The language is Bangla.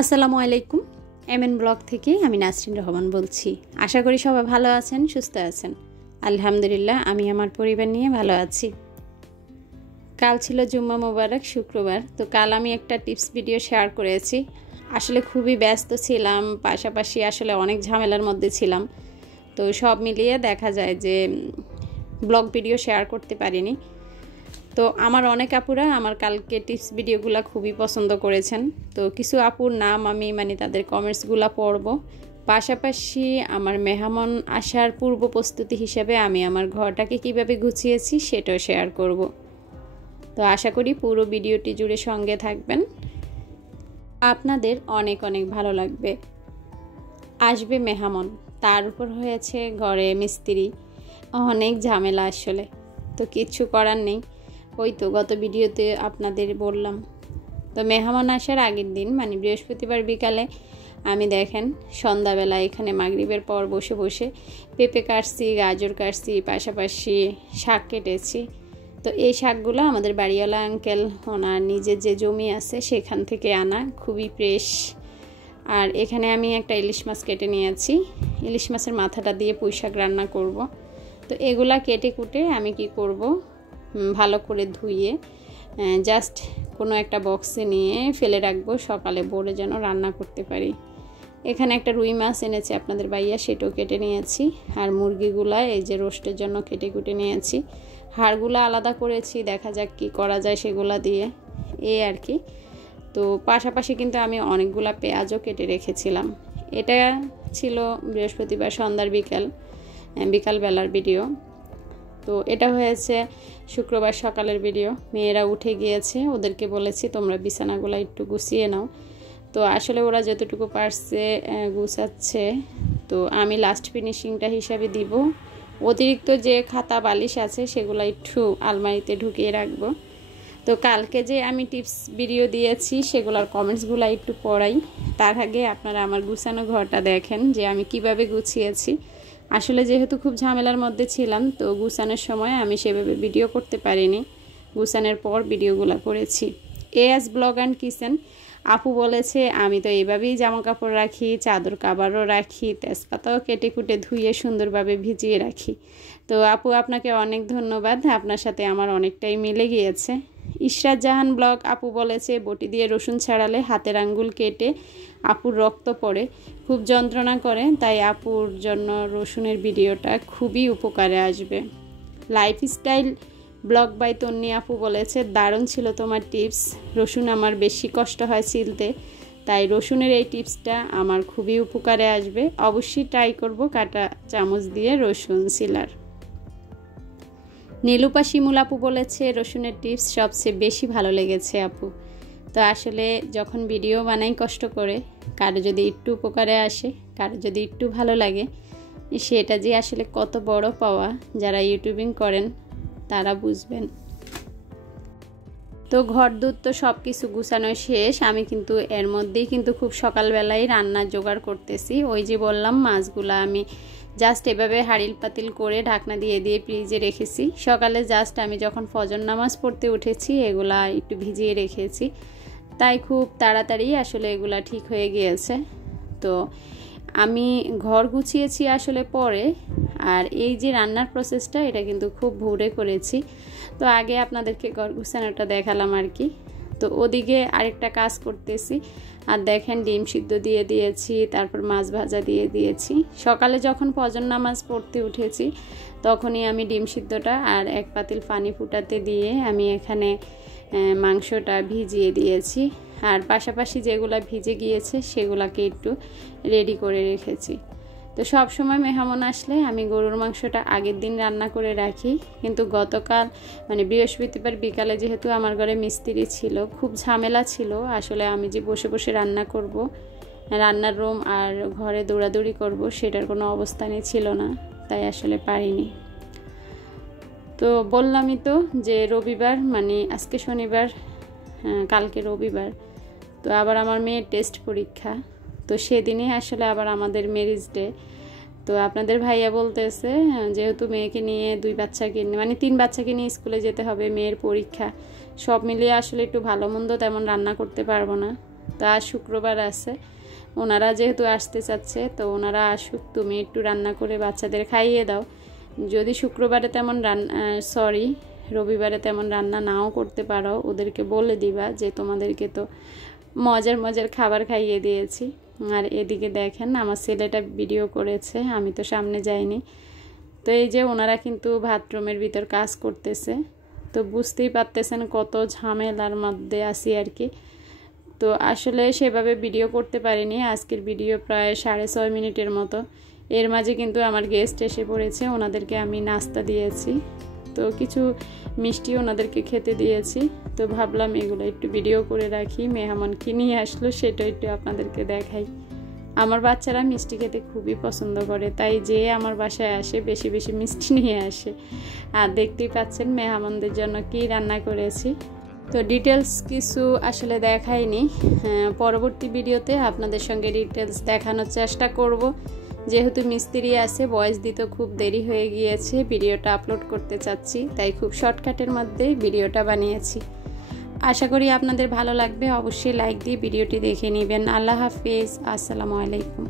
আসসালামু আলাইকুম। এমএন ব্লগ থেকে আমি নাসরিন রহমান বলছি। আশা করি সবাই ভালো আছেন, সুস্থ আছেন। আলহামদুলিল্লাহ আমি আমার পরিবার নিয়ে ভালো আছি। কাল ছিল জুম্মা মোবারক, শুক্রবার। তো কাল আমি একটা টিপস ভিডিও শেয়ার করেছি। আসলে খুবই ব্যস্ত ছিলাম, পাশাপাশি আসলে অনেক ঝামেলার মধ্যে ছিলাম। তো সব মিলিয়ে দেখা যায় যে ব্লগ ভিডিও শেয়ার করতে পারিনি। তো আমার অনেক আপুরা আমার কালকে টিপস ভিডিওগুলো খুবই পছন্দ করেছেন। তো কিছু আপুর নাম আমি তাদের কমেন্টসগুলো পড়ব, পাশাপাশি আমার মেহমান আসার পূর্ব প্রস্তুতি হিসেবে আমি আমার ঘরটাকে কিভাবে গুছিয়েছি সেটাও শেয়ার করব। তো আশা করি পুরো ভিডিওটি জুড়ে সঙ্গে থাকবেন, আপনাদের অনেক অনেক ভালো লাগবে। আসবে মেহমান, তার উপর হয়েছে ঘরে মিস্ত্রি, অনেক ঝামেলা আসলে। তো কিচ্ছু করার নেই, ওই তো গত ভিডিওতে আপনাদের বললাম। তো মেহমান আসার আগের দিন বৃহস্পতিবার বিকালে আমি দেখেন সন্ধ্যাবেলা এখানে মাগরিবের পর বসে বসে পেঁপে কাটছি, গাজর কাটছি, পাশাপাশি শাক কেটেছি। তো এই শাকগুলো আমাদের বাড়িওয়ালা আঙ্কেল ওনার নিজের যে জমি আছে সেখান থেকে আনা, খুবই ফ্রেশ। আর এখানে আমি একটা ইলিশ মাছ কেটে নিয়েছি, ইলিশ মাছের মাথাটা দিয়ে পুঁই শাক রান্না করব। তো এগুলা কেটে কুটে আমি কি করব, ভালো করে ধুয়ে জাস্ট কোনো একটা বক্সে নিয়ে ফেলে রাখবো, সকালে ভোরে যেন রান্না করতে পারি। এখানে একটা রুই মাছ এনেছে আপনাদের ভাইয়া, সেটাও কেটে নিয়েছি। আর মুরগিগুলা এই যে রোস্টের জন্য কেটে কুটে নিয়েছি, হাড়গুলো আলাদা করেছি, দেখা যাক কি করা যায় সেগুলা দিয়ে, এই আর কি। তো পাশাপাশি কিন্তু আমি অনেকগুলা পেঁয়াজও কেটে রেখেছিলাম। এটা ছিল বৃহস্পতিবার সন্ধ্যার বিকালবেলার ভিডিও। তো এটা হয়েছে শুক্রবার সকালের ভিডিও। মেয়েরা উঠে গিয়েছে, ওদেরকে বলেছি তোমরা বিছানাগুলো একটু গুছিয়ে নাও। তো আসলে ওরা যতটুকু পারছে গুছাচ্ছে। তো আমি লাস্ট ফিনিশিংটা হিসাবে দিব। অতিরিক্ত যে খাতা বালিশ আছে সেগুলো একটু আলমারিতে ঢুকিয়ে রাখবো। তো কালকে যে আমি টিপস ভিডিও দিয়েছি সেগুলোর কমেন্টসগুলো একটু পড়াই। তার আগে আপনারা আমার গুছানো ঘরটা দেখেন যে আমি কিভাবে গুছিয়েছি। আসলে যেহেতু খুব ঝামেলার মধ্যে ছিলাম, তো গুছানোর সময় আমি সেভাবে ভিডিও করতে পারিনি, গুছানোর পর ভিডিওগুলো করেছি। এএস ব্লগ অ্যান্ড কিচেন আপু বলেছে আমি তো এইভাবেই জামা কাপড় রাখি, চাদর কাবারও রাখি, তেজপাতাও কেটে কুটে ধুয়ে সুন্দরভাবে ভিজিয়ে রাখি। তো আপু আপনাকে অনেক ধন্যবাদ, আপনার সাথে আমার অনেকটাই মিলে গিয়েছে। ইশরাত জাহান ব্লগ আপু বলেছে বটি দিয়ে রসুন ছাড়ালে হাতের আঙ্গুল কেটে আপুর রক্ত পড়ে, খুব যন্ত্রণা করে, তাই আপুর জন্য রসুনের ভিডিওটা খুবই উপকারে আসবে। লাইফস্টাইল ব্লগ বাই তন্নি আপু বলেছে দারুণ ছিল তোমার টিপস, রসুন আমার বেশি কষ্ট হয় ছিলতে, তাই রসুনের এই টিপসটা আমার খুবই উপকারে আসবে, অবশ্যই ট্রাই করব কাটা চামচ দিয়ে রসুন ছিলার। নীলুপা শিমুল আপু বলেছে রসুনের টিপস সবচেয়ে বেশি ভালো লেগেছে আপু। তো আসলে যখন ভিডিও বানাই কষ্ট করে, কারো যদি একটু উপকারে আসে, কারো যদি একটু ভালো লাগে, সেটা যে আসলে কত বড় পাওয়া, যারা ইউটিউবিং করেন তারা বুঝবেন। তো ঘর দুধ তো সব কিছু গুছানো শেষ, আমি কিন্তু এর মধ্যেই কিন্তু খুব সকালবেলায় রান্নার জোগাড় করতেছি। ওই যে বললাম মাছগুলো আমি জাস্ট এভাবে হাঁড়িল পাতিল করে ঢাকনা দিয়ে ফ্রিজে রেখেছি। সকালে জাস্ট আমি যখন ফজর নামাজ পড়তে উঠেছি এগুলা একটু ভিজিয়ে রেখেছি, তাই খুব তাড়াতাড়ি আসলে এগুলা ঠিক হয়ে গিয়েছে। তো আমি ঘর গুছিয়েছি আসলে পরে, আর এই যে রান্নার প্রসেসটা এটা কিন্তু খুব ভোরে করেছি। তো আগে আপনাদেরকে ঘর গুছানোটা দেখালাম আর কি। তো ওদিকে আরেকটা কাজ করতেছি, আর দেখেন ডিম সিদ্ধ দিয়ে দিয়েছি, তারপর মাছ ভাজা দিয়ে দিয়েছি। সকালে যখন ফজর নামাজ পড়তে উঠেছি তখনই আমি ডিম সিদ্ধটা আর এক পাতিল পানি ফুটাতে দিয়ে আমি এখানে মাংসটা ভিজিয়ে দিয়েছি, আর পাশাপাশি যেগুলো ভিজে গিয়েছে সেগুলোকে একটু রেডি করে রেখেছি। তো সব সময় মেহমান আসলে আমি গরুর মাংসটা আগের দিন রান্না করে রাখি, কিন্তু গতকাল বৃহস্পতিবার বিকালে যেহেতু আমার ঘরে মিস্ত্রি ছিল, খুব ঝামেলা ছিল আসলে, আমি যে বসে বসে রান্না করব, রান্নার রুম আর ঘরে দৌড়াদৌড়ি করব সেটার কোনো অবস্থানই ছিল না, তাই আসলে পারিনি। তো বললামই তো যে রবিবার আজকে শনিবার, কালকে রবিবার, তো আবার আমার মেয়ের টেস্ট পরীক্ষা, তো সেদিনই আসলে আবার আমাদের ম্যারেজ ডে। তো আপনাদের ভাইয়া বলতেছে যেহেতু মেয়েকে নিয়ে 2 বাচ্চাকে নিয়ে 3 বাচ্চাকে নিয়ে স্কুলে যেতে হবে, মেয়ের পরীক্ষা, সব মিলিয়ে আসলে একটু ভালো মন্দ তেমন রান্না করতে পারবো না, তো আজ শুক্রবার আছে, ওনারা যেহেতু আসতে চাচ্ছে তো ওনারা আসুক, তুমি একটু রান্না করে বাচ্চাদের খাইয়ে দাও। যদি শুক্রবারে তেমন রবিবারে তেমন রান্না নাও করতে পারো, ওদেরকে বলে দিবা যে তোমাদেরকে তো মজার খাবার খাইয়ে দিয়েছি। আর এদিকে দেখেন আমার ছেলেটা ভিডিও করেছে, আমি তো সামনে যাইনি। তো এই যে ওনারা কিন্তু বাথরুমের ভিতর কাজ করতেছে, তো বুঝতেই পারতেছেন কত ঝামেলার মধ্যে আছি আর কি। তো আসলে সেভাবে ভিডিও করতে পারিনি, আজকের ভিডিও প্রায় 6.5 মিনিটের মতো। এর মাঝে কিন্তু আমার গেস্ট এসে পড়েছে, ওনাদেরকে আমি নাস্তা দিয়েছি, তো কিছু মিষ্টি ওনাদেরকে খেতে দিয়েছি। তো ভাবলাম এগুলো একটু ভিডিও করে রাখি, মেহমান কি নিয়ে আসলো সেটা একটু আপনাদেরকে দেখাই। আমার বাচ্চারা মিষ্টি খেতে খুবই পছন্দ করে, তাই যে আমার বাসায় আসে বেশি বেশি মিষ্টি নিয়ে আসে। আর দেখতেই পাচ্ছেন মেহমানদের জন্য কি রান্না করেছি। তো ডিটেলস কিছু আসলে দেখাইনি, পরবর্তী ভিডিওতে আপনাদের সঙ্গে ডিটেলস দেখানোর চেষ্টা করব। যেহেতু মিস্ত্রি আছে, ভয়েস দিতে খুব দেরি হয়ে গিয়েছে, ভিডিওটা আপলোড করতে চাচ্ছি, তাই খুব শর্টকাটের মধ্যে ভিডিওটা বানিয়েছি। আশা করি আপনাদের ভালো লাগবে, অবশ্যই লাইক দিয়ে ভিডিওটি দেখে নেবেন। আল্লাহ হাফেজ, আসসালামু আলাইকুম।